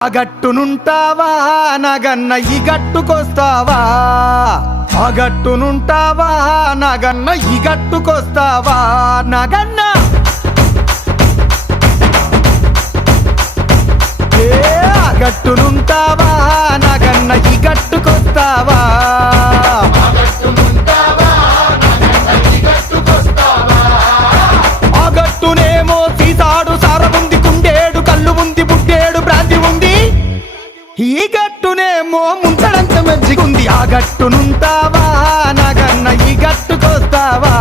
అగట్టునుంటావా నగన్న ఈ గట్టుకొస్తావా? అగట్టునుంటావా నగన్న ఈ గట్టుకొస్తావా? నగన్న అగట్టునుంటావా నగన్న ఈ గట్టుకొస్తావా? అగట్టునేమో సీసాడు సారముంది, కుండేడు కళ్ళు ఉంది, బుడ్డేడు బ్రాంతి ఉంది. ఈ గట్టునేమో ముంచడంత మంచిగుంది. ఆ గట్టునుంటావా నగన్న ఈ గట్టుకొస్తావా?